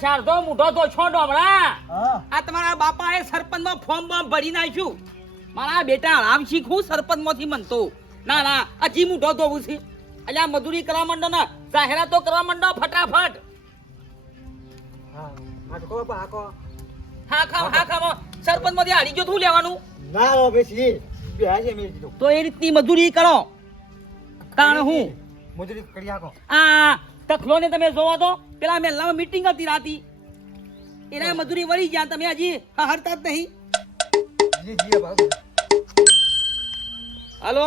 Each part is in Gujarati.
શારદો મોઢો તો છો ડોમડા. હા. આ તમારા બાપાએ સરપંચમાં ફોર્મ બોમ ભરી નાખ્યું. મારા બેટા આરામ શીખું સરપંચમાંથી મનતો. ના ના હજી મોઢો ધોવું છે. અલ્યા મજૂરી કરવા માંડો ને જાહેરાતો કરવા માંડો ફટાફટ. હા કહો હા ખાવ હા ખાવ હારી ગયો તું લેવાનું? ના તો એ રીતની મજૂરી કરો. કારણ હું. મજૂરી કરી આખો આ તખલો ને તમે જોવા તો પેલા લાવ મીટિંગ હતી રાતી. એના મજૂરી વળી ગયા. તમે હજી હરતા જ નહીં. જી જી બાબુ. હાલો.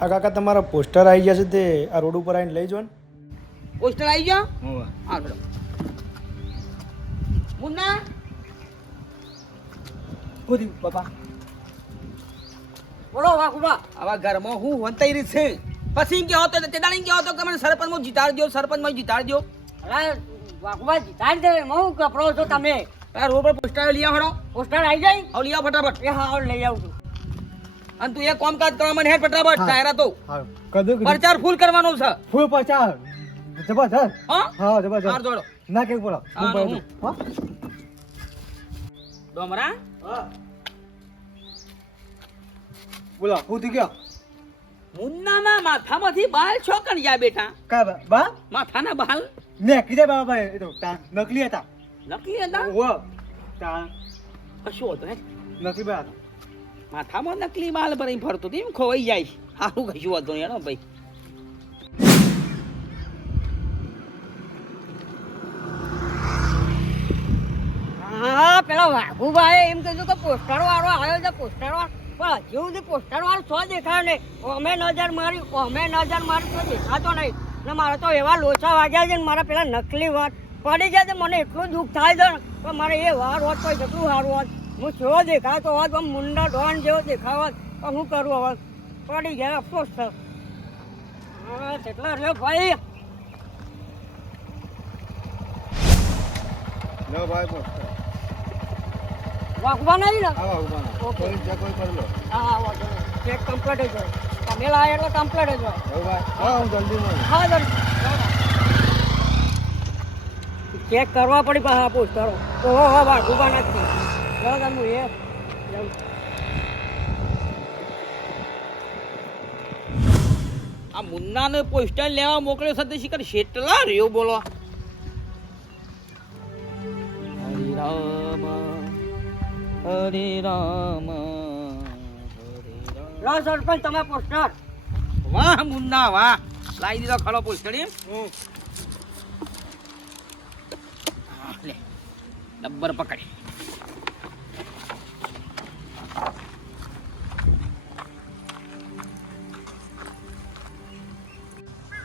આ કાકા તમારા પોસ્ટર આવી ગયા છે તે આ રોડ ઉપર આવીને લઈ જાઓ ને. પોસ્ટર આવી ગયો? હા બેડો મુન્ના. પૂરી બાપા. બોલો વાહ વાકુબા આવા ઘરમાં હું વંતાઈ રહી છે. પછી કે હોતો તે દાણી કે હોતો કે મને સરપંચમાં જીતાડજો સરપંચમાં જીતાડજો. અરે વાકુબા જીતાડી દે હું કપડો છો તમે? આ રોડ પર પોસ્ટર લઈ આવો પોસ્ટર આવી જાય? આવ લઈ આવ ફટાફટ. એ હા લઈ આવું છું અને તું એ કામકાજ કરવા મને હેડ ફટાફટ હા. તો હા કદું પ્રચાર ફૂલ કરવાનો છે. ફૂલ પ્રચાર. જબરજસ્ત. હા? હા હાર જબરદસ્ત જોડો. ના કે બોલો? હું હું. હા. ડોમરા? હા. બોલો પૂરી ગયો? મુન્નાના માથામાંથી બાલ છો કણ ગયા બેટા કા બા? માથાના બાલ? ને કીધે બાબા એ તો નકલી હતા. નકલી હતા? ઓ તા. કશું હતો હે નકલી બાલ માથામાં નકલી બાલ ભરી ફરતો હતો એમ? ખોવાઈ જાય. સારું કશું હતું એનો ભાઈ. હા પેલા વાઘુભાઈ એમ કીધું કે પોસ્ટર વાળો આવ્યો છે પોસ્ટર વાળો પણ હજી સુધી પોસ્ટર વાળું છો દેખાય નહીં. અમે નજર મારી, અમે નજર મારી તો દેખાતો નહીં. ને મારે તો એવા લોચા વાગ્યા છે ને મારા પેલા નકલી વાત પડી ગયા છે મને એટલું દુઃખ થાય છે કે મારે એ વાર હોત તો કેટલું સારું હોત. હું જેવો દેખાતો હોત પણ મુંડા ડોન જેવો દેખાવત તો હું કરું હવે? પડી ગયા અફસોસ હા, કેટલા રહ્યો ભાઈ? ભાઈ વાઘવા નહીં ને આવા ઊભા ઓકે. કોઈ કરી લો. હા હા ચેક કમ્પ્લીટ જ હોય. તમે લાયા એટલે કમ્પ્લીટ જ હોય. હા હું જલ્દી હા સર ચેક કરવા પડી પાછા પોસ્ટરો ઓહો હો ડૂબા નથી ચાલો તમે એ આ મુન્નાને પોસ્ટર લેવા મોકલ્યો તે શિખર શેટલા રહ્યો બોલો. હરે રામ લો સરપંચ તમે પોસ્ટર વાહ મુન્ના વાહ. લાવી દીધો ખરો પોસ્ટર એમ? લે ડબ્બર પકડી.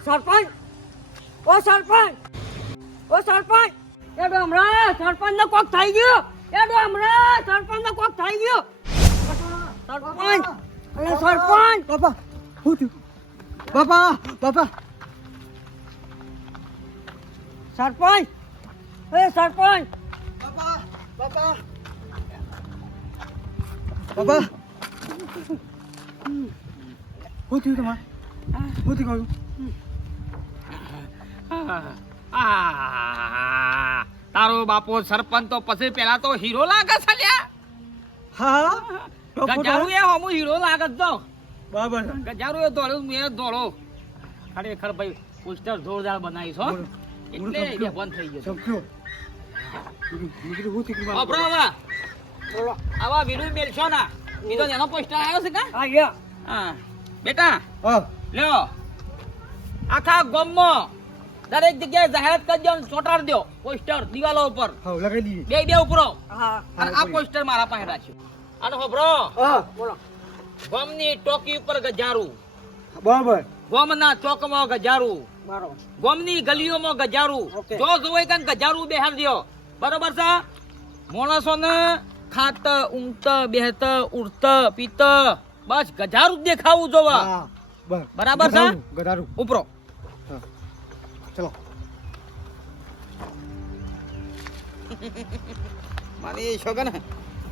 સરપંચ ઓ સરપંચ ઓ સરપંચ. એ ડોમરા સરપંચ ને કોક થઈ ગયો. એ ડોમરા સરપંચ નો કોક થઈ ગયો. સરપંચ અરે સરપંચ. બાપા હું છું બાપા બાપા. સરપંચ એ સરપંચ. બાપા બાપા. બાપા. હું થયું તમારે? હું થયું કહ્યું આહ, તારો બાપો સરપંચ તો પછી પેલા તો હીરો લાગે છે લ્યા. હા? ગજારું એ હમું હીરો લાગે તો. બરાબર. ગજારું એ દોડ્યું મેં દોડો. ખરેખર ભાઈ પોસ્ટર જોરદાર બનાવી છો એટલે એ બંધ થઈ ગયો સમજો આવા આવા વીરુ મેલશો ના બીજો એનો પોસ્ટર આવ્યો છે કા? હા હા. બેટા લ્યો. આખા ગામમાં દરેક જગ્યાએ જાહેરાત કરજો અને ચોટાડ દો પોસ્ટર દિવાલો ઉપર. હા લગાવી દીધી. બે બે ઉપર. હા. અને આ પોસ્ટર મારા પાસે રાખ્યું. અને હોભરો હા બોલો. ગામની ટોકી ઉપર ગજારું. બરાબર. ગામના ચોકમાં ગજારું. મારો ગામની ગલીઓમાં ગજારું. જો જોવે કાંઈ ગજારું બેહાડજો બરોબર છે? માણસોને ખાત ઊંઘત બેહત ઉડત પીત બસ ગજારું જ દેખાવું જોવા. બરાબર છે? ગધારું ઉપરો. ચલો. મારે શોગન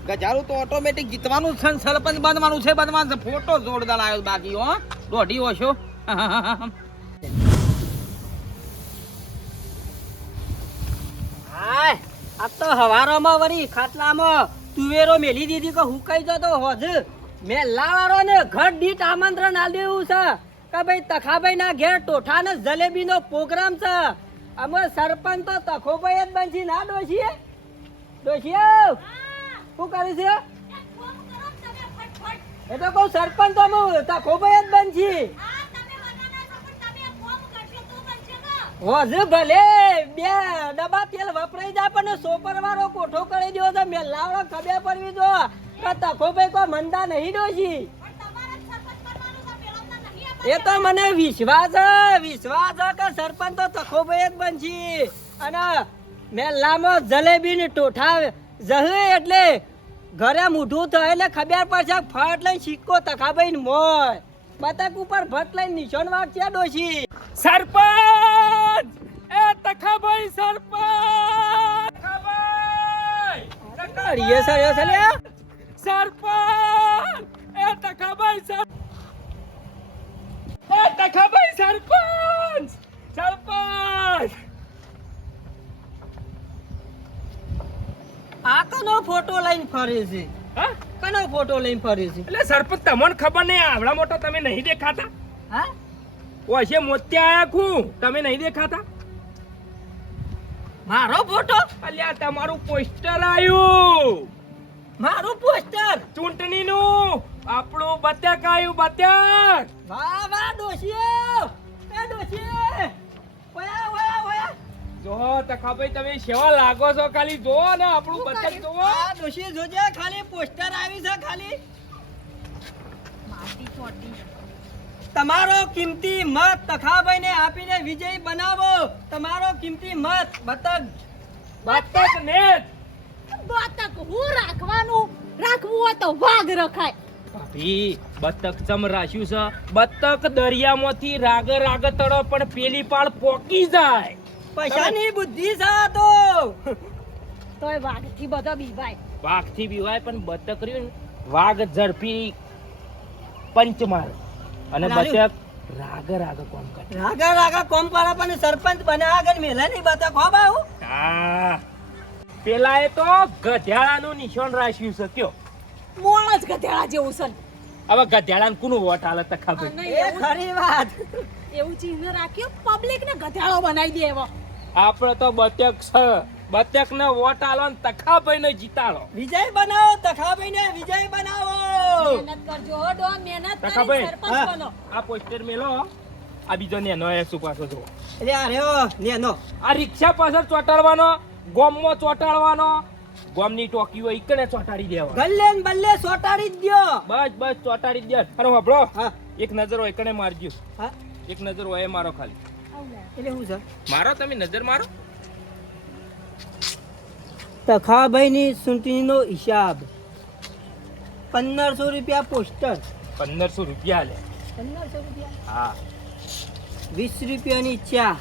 ગજારું તો ઓટોમેટિક જીતવાનું છે સરપંચ બનવાનું છે બનવાનું છે. ફોટો જોરદાર આવ્યો બાકી હો. દોઢી ઓછો. આ તો હવારોમાં વળી ખાટલામાં તુવેરો મેલી દીધી કે હુકાઈ જતો હોજ. મેં લાવારો ને ઘર દીઠ આમંત્રણ આલ દેવું છે. કે ભાઈ તખાભાઈ ના ઘેર ટોઠા ને જલેબી નો પ્રોગ્રામ છે. અમે સરપંચ તો તખોભાઈ જ બનશી, ના ડોશીએ? ડોશીએ? શું કર્યું છે? એ તો કહું સરપંચ તો અમે, તખોભાઈ જ બનશી. હોજ ભલે, બે ડબ્બા તેલ વપરાઈ જાય, પણ સોપર વાળો કોઠો કરી દો તો મેં લાવડો ખબર પડવી જો. તખોભાઈ કોઈ મંદા નહીં ડોશી. એ તો મને વિશ્વાસ વિશ્વાસ કે સરપંચ તો તખો ભાઈ જ બનશી. અને મેં લામો જલેબી ને ટોઠા જહે એટલે ઘરે મૂઠું થાય એટલે ખબર પડશે ફટ લઈને સિક્કો તખાભાઈ ને મોય. બતક ઉપર ફટ લઈને નિશાન વાગશે ડોશી. સરપંચ! એ તખાભાઈ સરપંચ! તખાભાઈ! અડીએ સર છે લે સરપંચ એ તખાભાઈ સર એ તખાભાઈ સરપંચ સરપંચ આ કનો ફોટો લઈને ફરે છે. હા? કનો ફોટો લઈને ફરે છે? એટલે સરપંચ તમને ખબર નહીં આવડા મોટા તમે નહીં દેખાતા? હા? ઓછે મોત્યા આયા ખું તમે નહીં દેખાતા? મારો ફોટો? અલ્યા તમારું પોસ્ટર આવ્યું. મારું પોસ્ટર? ચૂંટણીનું. આપણું બત્યા આવ્યું બત્યાક વાહ વાહ ડોશીઓ. એ ડોશી ઓયા ઓયા ઓયા જો તખાભાઈ તમે સેવા લાગો છો ખાલી જો ને આપણું બત્તક જો આ ડોશી જોજે ખાલી પોસ્ટર આવી છે ખાલી. તમારો કિંમતી મત તખાભાઈને આપીને વિજય બનાવો. તમારો કિંમતી મત બતક. બતક ને બતક હું રાખવાનું? રાખવું હોય તો વાઘ રખાય. ભાભી બતક ચમ રાખ્યું છે? બતક દરિયામાંથી રાગ રાગ તળો પણ પેલી પાળ પોકી જાય. પૈસાની બુદ્ધિ સા તો. તોય વાઘથી બધા બીવાય. વાઘથી બીવાય પણ બતક રહ્યું ને, વાઘ ઝડપી પંચ મારે. અને બતક રાગ રાગ કોમ કરે. રાગ રાગ કોમ પાડા પણ સરપંચ બને આગળ મેલે નહીં બતક હો બાઉ હા. પેલા એ તો ગધેડાનું નિશાન રાખ્યું છે કયો? મોણ જ ગધેડા જેવું છે. હવે ગધેડાને કોનું વોટ હાલે ખબર અને એ ખરી વાત. એવું ચિહ્ન રાખ્યું? પબ્લિક ને ગધેડો બનાવી દે એવો. આપણે તો બતક છે. બતક ને વોટ આલો ને તખાભાઈ ને જીતાડો. વિજય બનાવો તખાભાઈને વિજય બનાવો. મહેનત કરજો હો ડો મહેનત કરી તખાભાઈ. સરપંચ બનો. આ પોસ્ટર મેલો આ બીજો નેનો એ શું પાછો જો અરે આ રહ્યો નેનો. આ રિક્ષા પાછળ ચોટાડવાનો ગોમમાં ચોટાડવાનો. ગોમની ટોકી હોય ઈકને ચોટાડી દેવા ગલ્લે ને બલ્લે ચોટાડી જ દ્યો. બસ બસ ચોટાડી દે અરે વાપરો હા. એક નજર હોય ઈકને મારજો. હા. એક નજર હોય મારો ખાલી. એટલે શું છે મારો તમે નજર મારો. તખાભાઈની ચૂંટણીનો હિસાબ. પંદરસો રૂપિયા પોસ્ટર. પંદરસો રૂપિયા લે. પંદરસો રૂપિયા? હા. વીસ રૂપિયાની ચા.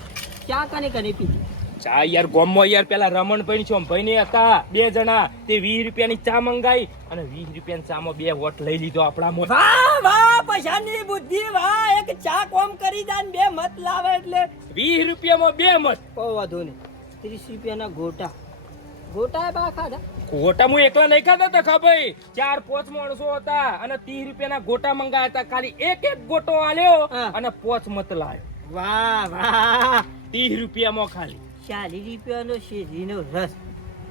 ચા કને કને પીધી? ચા યાર ગોમો યાર પેલા રમણભાઈ છો ભાઈ હતા. બે જણા. તે વીસ રૂપિયાની ચા મંગાઈ અને વીસ રૂપિયાની ચામાં બે વોટ લઈ લીધો આપણા વાહ! પૈસાની બુદ્ધિ વાહ એક ચા કોમ કરી દાન બે મત લાવે એટલે. વીસ રૂપિયામાં બે મત. બહુ વાંધો નહીં. ત્રીસ રૂપિયાના ગોટા. ગોટા બા ખાધા ગોટા હું એકલા નહીં ખાતા હતા ખાભાઈ ચાર પોચ માણસો હતા અને ત્રીસ રૂપિયાના ગોટા મંગાયા હતા. ખાલી એક એક ગોટો આલ્યો અને પોચ મત લાવ્યો. વાહ વાહ. ત્રીસ રૂપિયામાં ખાલી. ચાલીસ રૂપિયાનો શેરીનો રસ.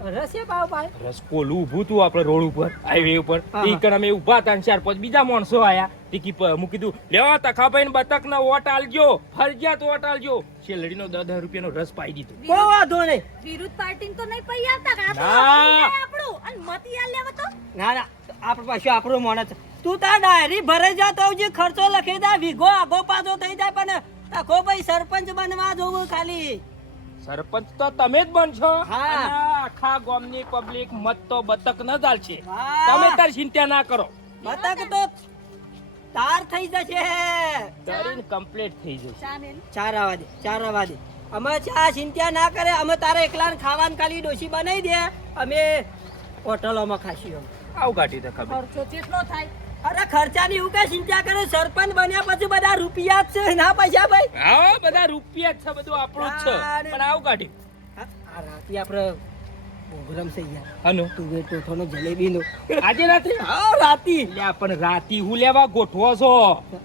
ઊભું હતું આપણે રોડ ઉપર હાઈવે ઉપર. ઈ કણ અમે ઊભા હતા ચાર પાંચ બીજા માણસો આયા. ટીકી મૂકી કીધું લેવા તખાભાઈ બતક ના વોટ આલજો ફરજિયાત વોટ આલજો. શેલડી નો દસ રૂપિયાનો રસ પાઈ દીધો. બહુ વાંધો નહીં. વિરુદ્ધ પાર્ટી તો નહીં પૈ આવતા આ તો ના. આપણી જાય આપણું. અને મતી આ લેવા તો? ના ના. આપણે પાછું આપણો માણસ તું તાર ડાયરી જા તો જે ખર્ચો લખી દે વીઘો આગો પાછો થઈ જાય પણ આખો ભાઈ સરપંચ બનવા જોવું ખાલી. સરપંચ તો તમે જ બનશો. આખા ગામની પબ્લિક મત તો બતક ન ચાલશે તમે તાર ચિંતા ના કરો. બતક તો તાર થઈ જશે. ડરીને કમ્પ્લીટ થઈ જશે. ચાર આવા દે ચાર આવા દે. અમે ચા ચિંતા ના કરે અમે તારે એકલાને ખાવાનું ખાલી ડોસી બનાવી દે. અમે હોટલોમાં ખાશી આવું કાઢી દે ખબર. ખર્ચો કેટલો થાય? અરે ખર્ચાની એવું કઈ ચિંતા કરે? સરપંચ બન્યા પછી બધા રૂપિયા જ છે. ના પૈસા ભાઈ. હા બધા રૂપિયા જ છે બધું આપણું જ છે. પણ આવું કાઢી. આ રાતે આપણે પ્રોગ્રામ છે યાર. હનો તું વે ટોઠોનો જલેબીનો. આજે રાત્રે? હા રાતી. લે પણ રાતી હું લેવા ગોઠવો છો?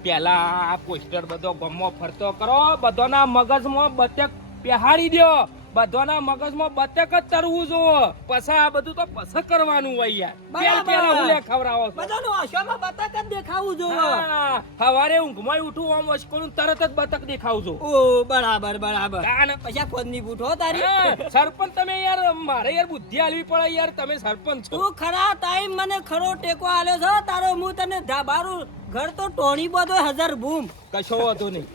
પેલા આ પોસ્ટર બધો ગમો ફરતો કરો બધાના મગજમાં બતક પહેરી દ્યો. બધાના મગજમાં બતક જ તરવું જોવો પછી આ બધું તો પછી કરવાનું હોય યાર. પેલા હું લે ખવડાવો છો? બધાનો આશામાં બતક જ દેખાવું જોવો હવારે ઊંઘમાં ઉઠું આમ વસકોલું તરત જ બતક દેખાવ જો ઓ બરાબર બરાબર. કાન પછી ફોનની બૂઠો તારી. સરપંચ તમે યાર મારે યાર બુદ્ધિ આલવી પડે યાર તમે સરપંચ છો. તું ખરા ટાઈમ મને ખરો ટેકો આલ્યો છો તારો હું તને ધાબારું ઘર તો ટોણી બધો હજાર બૂમ. કશો વાંધો નહીં.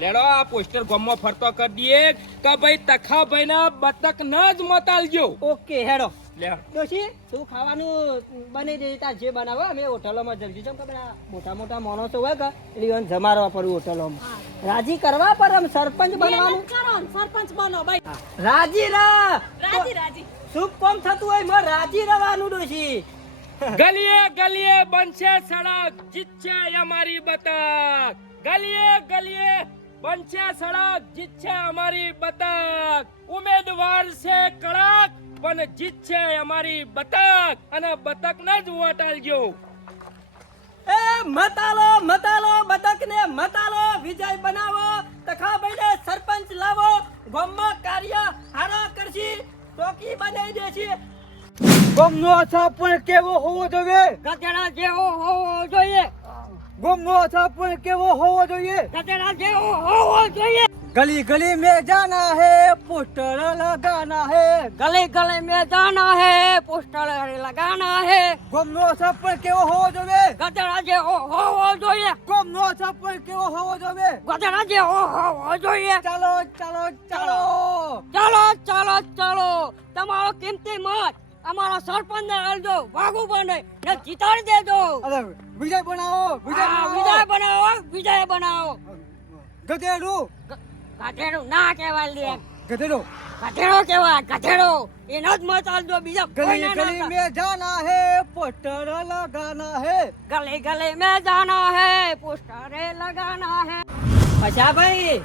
લેડો આ પોસ્ટર ગમમાં ફરતો કરી દઈએ કે ભાઈ તખા ભાઈ ના બતક ન જ મતાલજો. ઓકે હેડો. લે. ડોશી તું ખાવાનું બની દે તાર જે બનાવો અમે હોટલોમાં જલ્દી છો કે મોટા મોટા માણસો હોય કે એટલે ઈવન જમાડવા પડ્યું હોટલોમાં. રાજી કરવા પર આમ સરપંચ બનવાનું? કરો સરપંચ બનો ભાઈ. રાજી રા! રાજી રાજી. શું કોમ થતું હોયમાં રાજી રહેવાનું ડોશી. ગલીએ ગલીએ બનશે સડક. જીતશે અમારી બતક. ગલીએ ગલીએ બનશે સડક જીતશે અમારી બતક. ઉમેદવાર છે કડક પણ જીતશે અમારી બતક. અને બતક ને જ વોટ આલજો. એ મતાલો મતાલો બતકને મતાલો વિજય બનાવો તખાભાઈને સરપંચ લાવો ગામમાં કાર્ય હારા કરશી ચોકી બનાવી દેશી. ગમનો સરપંચ કેવો હોવો જોઈએ? ગધેડા જેવો હોવો જોઈએ. ગુમો પણ કેવો હોવો જોઈએ? જેવો હોવો જોઈએ ગલી ગલી મેં જાના હે પોસ્ટર લગાના હે. ગલી ગલી મેં જાના હે પોસ્ટર લગાના હે. ગોમનો છપ્પન કેવો હોવો જોઈએ? ગધેડા જેવો હોવો જોઈએ. ગોમનો છપ્પન કેવો હોવો જોઈએ? ગધેડા જેવો હોવો જોઈએ. ચાલો ચાલો ચાલો. ચાલો ચાલો ચાલો. તમારો કિંમતી મત અમારા સરપંચ ને અલજો વાગુ બને. ને જીતાડી દેજો. અરે વિજય બનાવો વિજય વિજય બનાવો વિજય બનાવો. ગધેડો. ગધેડો ના કહેવાય લે ગધેડો. ગધેડો કેવા ગધેડો. એનો જ મત આલજો બીજા કોઈ ના ગલી મે જાના હે પોસ્ટર લગાના હે. ગલે ગલે મે જાના હે પોસ્ટર લગાના હે. અચ્છા ભાઈ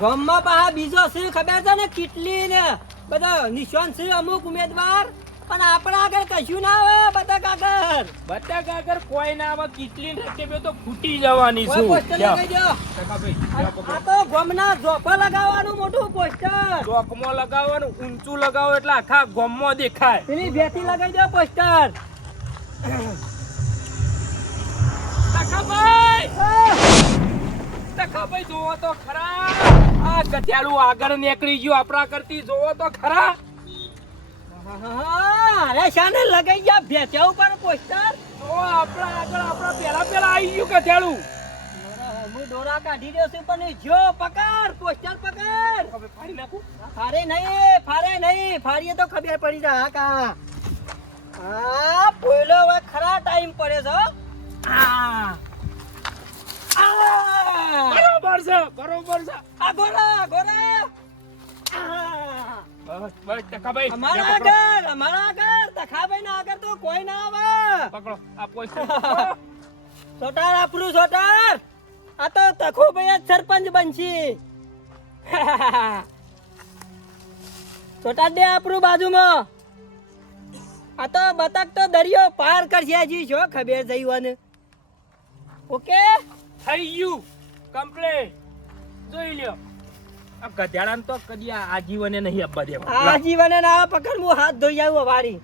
ગામમાં પાહા બીજો શું ખબર છે ને કેટલી ને બધા નિશાન છે અમુક ઉમેદવાર? પણ આપણા આગળ કશું ના આવે બધા આગળ બતક આગળ કોઈ ના આવે કેટલી રકેબે તો ફૂટી જવાની છું. આ તો ગામના જોફા લગાવવાનું મોટું પોસ્ટર ચોકમાં લગાવવાનું ઊંચું લગાવો એટલે આખા ગોમમાં દેખાય. પેલી ભેટી લગાઈ દો પોસ્ટર તખાભાઈ તખાભાઈ જોવો તો ખરા. આ ગધેડું આગળ નીકળી ગયું આપણા કરતી જોવો તો ખરા. અરે શાને લગાઈ ગયા ભેચ્યા ઉપર પોસ્ટર? ઓ આપણા આગળ આપણા પેલા પેલા આવી ગયું ગધેડું હું દોરા કાઢી રહ્યો છું પણ જો પકડ પોસ્ટર પકડ. હવે ફાડી નાખું. ફારે નહીં ફારે નહીં ફાડીએ તો ખબર પડી જાય કા? આ પોયલો હવે ખરા ટાઈમ પડે છે આ બરોબર છે બરોબર છે. આ ગોરા ગોરા. અમારા આગળ અમારા આગળ. તખાભાઈ ના આગળ તો કોઈ ના આવે. પકડો. આ પોસ્ટર સોટાર આપણું સોટાર. આ તો તખુભાઈ જ સરપંચ બનશી. સોટાર દે આપણું બાજુમાં. આ તો બતક તો દરિયો પાર કરશે હજી શું ખબર જઈ હોને ઓકે? થઈ ગયું. કમ્પ્લેટ. જોઈ લ્યો. ગધેડાને તો કદી આજીવને નહીં આપવા દેવા આજીવને ના પકડ હું હાથ ધોઈ આવું વારી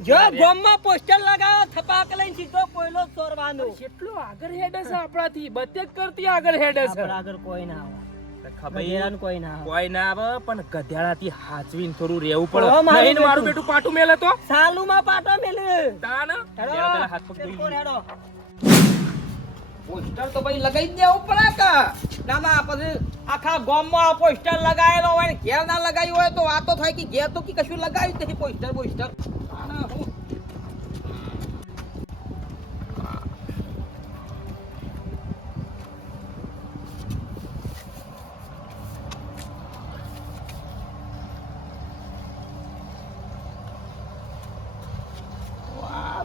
જો. ગોમમાં પોસ્ટર લગાવો થપાક લઈને સીધો કોયલો ચોરવાનો. કેટલો આગળ હેડે છે આપણાથી? બધે કરતી આગળ હેડે છે. આગળ કોઈ ના આવે. ખબર કોઈ ના કોઈ ના આવે પણ ગધેડાથી હાચવીને થોડું રહેવું પડે. મારું નહીં મારું બેટું. બેટું પાટું મેલે તો? સાલુમાં પાટો મેલે. તાન હેડો. હાથ પગ. હેડો. પોસ્ટર તો ભાઈ લગાઈ જ દેવું પડે કે ના ના, પછી આખા ગામમાં આ પોસ્ટર લગાયેલો હોય ને, ઘેર ના લગાવ્યું હોય તો વાતો થાય કે ઘેર તો કે કશું લગાવ્યું જ નથી પોસ્ટર પોસ્ટર.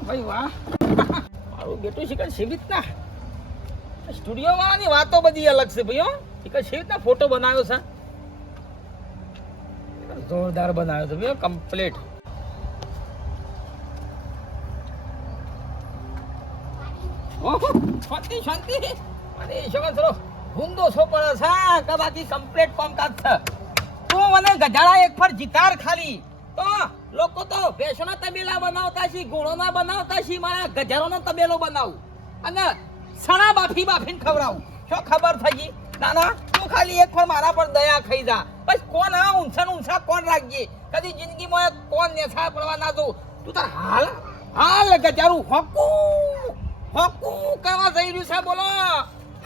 ભાઈ વાહ. મારું બેટું શીખે સીમિત રીતના સ્ટુડિયો વાળાની વાતો બધી અલગ છે ભાઈઓ એ કઈ રીતના ફોટો બનાવ્યો છે? જોરદાર બનાવ્યો છે ભાઈઓ કમ્પ્લીટ શાંતિ શાંતિ. અને ઈશ્વર થોડો ગુંદો છો પડે છે કે બાકી કમ્પ્લીટ કામકાજ છે. તો મને ગજાળા એક ફર જીતાર ખાલી. તો લોકો તો ભેંસોના તબેલા બનાવતા છે ઘોડોના બનાવતા છે મારા ગધારોનો તબેલો બનાવું. અને સણા બાફી બાફીને ખવડાવું. શું ખબર થઈ? ગઈ નાના, તું ખાલી એક પણ મારા પર દયા ખાઈ જા. બસ કોણ આ ઊંચા ને કોણ રાખજે? કદી જિંદગીમાં કોણ નેસા પડવા ના દઉં. તું તાર હાલ હાલ ગજારું, હોકું હોકું કરવા જઈ રહ્યું છે, બોલો.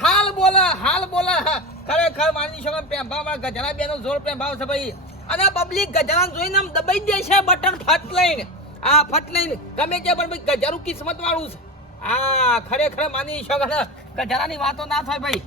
હાલ બોલા હાલ બોલા. ખરેખર માની શકો પેંભામાં ગજરાના બેનો જોર પેંભાવ છે ભાઈ. અને પબ્લિક ગજરાને જોઈને આમ દબાઈ દે છે, બટન ફટ લઈને. આ ફટ લઈને ગમે તે પણ ભાઈ ગજારું કિસ્મત વાળું છે. આ ખરેખર માની શકો ને ગજરાની વાતો ના થાય ભાઈ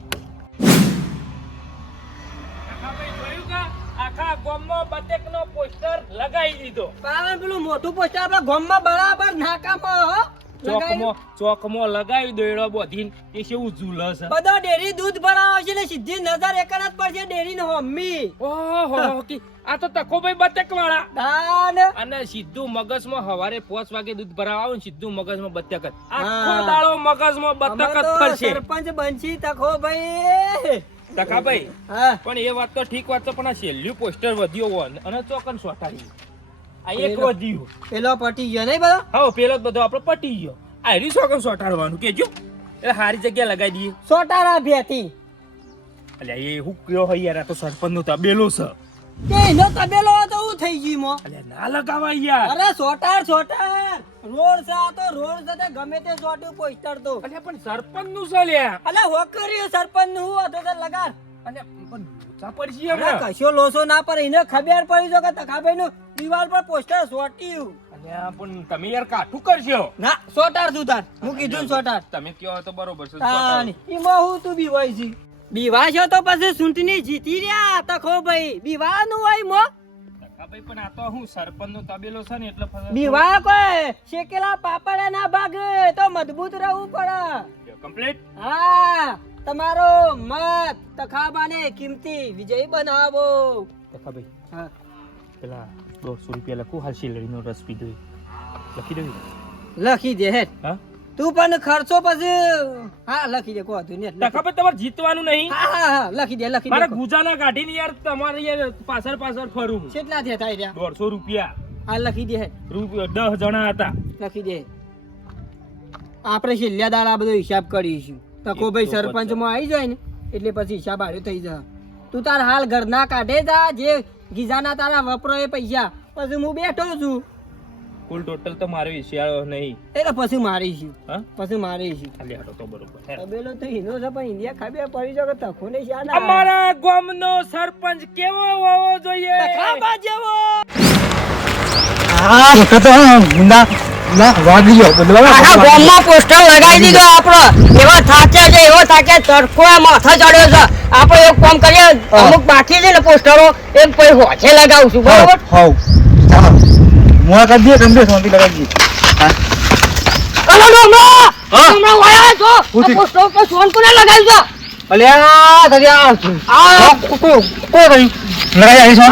આખા જોયું માં આખા નો બટેકનો પોસ્ટર લગાવી દીધો કારણ પેલું મોટું પોસ્ટર આપણા ગામમાં બરાબર નાકામાં. ચોકમાં ચોકમાં લગાવી દોયડો બોધીને. એ કેવું ઝૂલે છે? બધો ડેરી દૂધ ભરાવે છે ને સીધી નજર એક જ પડશે ડેરી ને મમ્મી ઓહો આ તો તકોભાઈ બટેક વાળા દાન. અને સીધું મગજમાં હવારે પાંચ વાગે દૂધ ભરાવા આવે ને સીધું મગજમાં બતક જ. આખો દાડો મગજમાં બતક જ ફરશે. સરપંચ બનશી તકો ભાઈ હા. પણ એ વાત તો ઠીક વાત તો પણ આ છેલ્લું પોસ્ટર વધ્યો હોય અને ચોકન સોટાડી. આ એક વધ્યું પેલો પટી ગયો નહીં બધો? હવે પેલો બધો આપણો પટી ગયો. આ ચોકન સોટાડવાનું કેજો. એટલે સારી જગ્યા લગાવી દઈએ. સોટારા ભેતી એ હું કયો હોય યાર આ તો સરપંચ નો તબેલો છે. એનો તબેલો હતો હું થઈ મો. ના લગાવા યાર. અરે સોટાર સોટાર રોડ છે આ તો રોડ છે તે ગમે તે સોટ્યું પોસ્ટર તો એટલે પણ સરપંચનું છે લ્યા. અલે હોકર્યું સરપંચનું હતો તે લગાડ. અને પણ પડશે હમણાં. કશો લોસો ના પડે એને ખબર પડી જો કે તખાભાઈ નું દિવાલ પર પોસ્ટર સોટ્યું. પણ તમે યાર કાઠું કરશો. ના સોટાર તું હું કીધું સોટાર. તમે કયો તો બરોબર છે ઈમાં હું તું બીવાય છી. બીવાશો તો પછી ચૂંટણી જીતી રહ્યા તખો ભાઈ. બીવાનું હોય મો. ભાઈ પણ આ તો હું સરપંચ નો તબેલો છે ને એટલે બીવા કોઈ શેકેલા પાપડ ના ભાગે તો મજબૂત રહેવું પડે. કમ્પ્લીટ હા. તમારો મત તખાબાને કિંમતી વિજય બનાવો. તખાભાઈ હા. પેલા દોઢસો રૂપિયા લખું હાલ શીલડીનો રસ પીધો લખી દઉં લખી દે હેડ. હા? તું પણ ખર્ચો પછી હા લખી દે તું ને લખી. ટકા તમારે જીતવાનું નહીં? હા હા હા લખી દે લખી મારા ગુજાના ગુજાના કાઢીને યાર તમારે યાર પાછળ પાછળ ફરું કેટલા થયા થાય રહ્યા દોઢસો રૂપિયા. હા લખી દે રૂપિયા દસ જણા હતા. લખી દે આપણે છેલ્લા દાડા બધો હિસાબ કરીશું. તકો ભાઈ સરપંચમાં આવી જાય ને એટલે પછી હિસાબ થઈ જા તું તાર હાલ ઘરના કાઢે જા જે ગીઝાના તારા વપરો એ પૈસા. પછી હું બેઠો છું. કુલ ટોટલ તો મારો વિષય નહીં. એટલે પછી મારી છું. પછી મારીશું ખાલી હાટો તો બરોબર. તબેલો તો હિનો છે પણ ઇન્ડિયા ખાબે પડી જાય કે તકો ને શાદ અમારા ગામનો સરપંચ કેવો હોવો જોઈએ? ખાબા જેવો. આખા ગામમાં પોસ્ટર લગાવી દીધો આપણો. એવો થાક્યા છે એવો થાક્યા ચરખો આ માથા ચડ્યો છે. આપણે એક કામ કરીએ અમુક બાકી છે ને પોસ્ટરો એ પછી હોછે લગાવશું બરોબર? કલો નો હમણાં હમણાં વાયા છો? આ પોસ્ટર ઉપર સોન કોને લગાવ્યું છે આ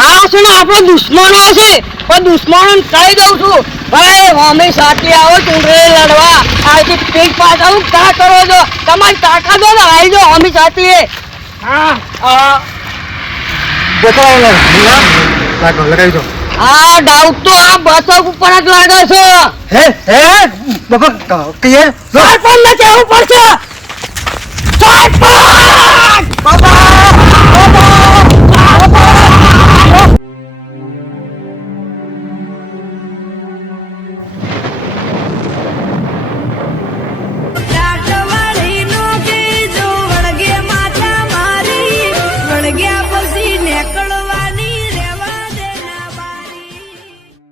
આ છે ને આપણો દુશ્મનો છે. પણ દુશ્મનો કહી દઉં છું ભાઈ આવો ચૂંટણી લડવા. આથી પીક પાસ આવું કા કરો છો? તમારી તાકાત હોય ને આવી જાઓ અમે સાથે હા. હા આ ડાઉટ તો આ બસક ઉપર જ લાગે છે. સરપંચ ને કહેવું પડશે. સરપંચ